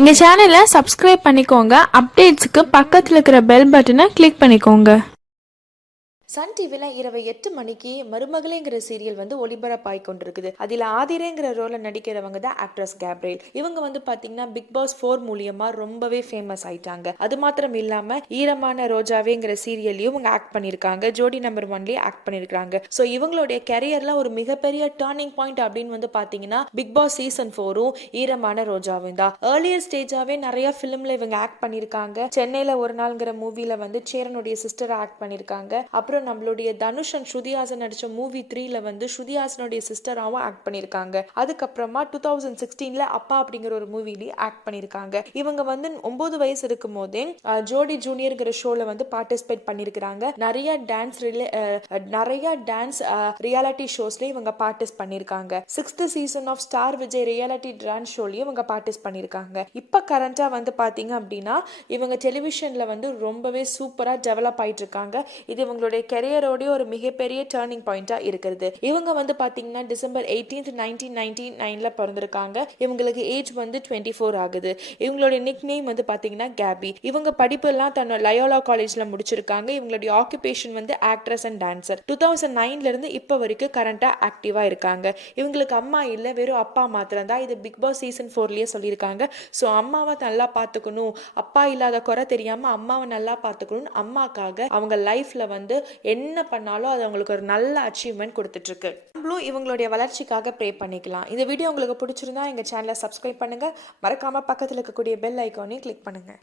எங்கள் சேனலை சப்ஸ்கிரைப் பண்ணிக்கோங்க. அப்டேட்ஸுக்கு பக்கத்தில் இருக்கிற பெல் பட்டனை கிளிக் பண்ணிக்கோங்க. சன் டிவியில் இரவு எட்டு மணிக்கு மருமகளேங்கிற சீரியல் வந்து ஒளிபரப்பாய் கொண்டிருக்குது. அதில் ஆதிரேங்கிற ரோலில் நடிக்கிறவங்க தான் ஆக்ட்ரஸ் கேப்ரேல் இவங்க வந்து பார்த்தீங்கன்னா பிக் பாஸ் ஃபோர் மூலியமா ரொம்பவே ஃபேமஸ் ஆயிட்டாங்க. அது மாத்திரம் இல்லாமல் ஈரமான ரோஜாவேங்கிற சீரியல்லையும் இவங்க ஆக்ட் பண்ணியிருக்காங்க. ஜோடி நம்பர் ஒன்லேயே ஆக்ட் பண்ணியிருக்காங்க. ஸோ இவங்களுடைய கெரியரில் ஒரு மிகப்பெரிய டேர்னிங் பாயிண்ட் அப்படின்னு வந்து பார்த்தீங்கன்னா பிக் பாஸ் சீசன் ஃபோரும் ஈரமான ரோஜாவும் தான். ஏர்லியர் ஸ்டேஜாவே நிறைய ஃபிலிம்ல இவங்க ஆக்ட் பண்ணியிருக்காங்க. சென்னையில் ஒரு நாள்ங்கிற மூவில வந்து சேரனுடைய சிஸ்டர் ஆக்ட் பண்ணியிருக்காங்க. அப்புறம் நம்மளுடைய தனுஷ் அண்ட் ஸ்ருதிஹாசன் நடிச்ச மூவி த்ரீல வந்து ஸ்ருதிஹாசனுடைய சிஸ்டராகவும் ஆக்ட் பண்ணியிருக்காங்க. அதுக்கப்புறமா டூ தௌசண்ட் சிக்ஸ்டீன்ல அப்பா அப்படிங்கிற ஒரு மூவிலேயே ஆக்ட் பண்ணியிருக்காங்க. இவங்க வந்து ஒன்பது வயசு இருக்கும் போதே ஜோடி ஜூனியர்ங்கிற ஷோல வந்து பார்ட்டிசிபேட் பண்ணியிருக்கிறாங்க. நிறைய டான்ஸ் ரிலே நிறைய டான்ஸ் ரியாலிட்டி ஷோஸ்லயும் இவங்க பார்ட்டிஸ் பண்ணியிருக்காங்க. Sixth season of star Vijay reality dance ஷோலையும் இவங்க பார்ட்டிஸ் பண்ணியிருக்காங்க. இப்போ கரண்டா வந்து பார்த்தீங்க அப்படின்னா இவங்க டெலிவிஷனில் வந்து ரொம்பவே சூப்பராக டெவலப் ஆயிட்டு இருக்காங்க. இது இவங்களுடைய கெரியரோடைய ஒரு மிகப்பெரிய டேர்னிங் பாயிண்டா இருக்கிறது. இவங்க வந்து பாத்தீங்கன்னா டிசம்பர் எயிட்டீன்த் நைன்டீன் நைன்டி நைன்ல பிறந்திருக்காங்க. இவங்களுக்கு ஏஜ் வந்து டுவெண்ட்டி ஃபோர் ஆகுது. இவங்களுடைய நிக் நேம் வந்து பாத்தீங்கன்னா கேபி இவங்க படிப்பு எல்லாம் தன்னோட லயோலா காலேஜ்ல முடிச்சிருக்காங்க. இவங்களுடைய ஆக்குபேஷன் வந்து actress and dancer two thousand நைன்ல இருந்து இப்போ வரைக்கும் கரண்டா ஆக்டிவா இருக்காங்க. இவங்களுக்கு அம்மா இல்லை வெறும் அப்பா மாத்திரம் தான் இது பிக் பாஸ் சீசன் ஃபோர்லயே சொல்லியிருக்காங்க. ஸோ அம்மாவை நல்லா பார்த்துக்கணும். அப்பா இல்லாத குறை தெரியாம அம்மாவை நல்லா பார்த்துக்கணும்னு அம்மாக்காக அவங்க லைஃப்ல வந்து என்ன பண்ணாலும் அது அவங்களுக்கு ஒரு நல்ல அச்சீவ்மெண்ட் கொடுத்துட்ருக்கு. நம்மளும் இவங்களுடைய வளர்ச்சிக்காக ப்ரே பண்ணிக்கலாம். இந்த வீடியோ உங்களுக்கு பிடிச்சிருந்தா எங்கள் சேனலை சப்ஸ்கிரைப் பண்ணுங்கள் மறக்காமல் பக்கத்தில் இருக்கக்கூடிய பெல் ஐக்கானையும் கிளிக் பண்ணுங்கள்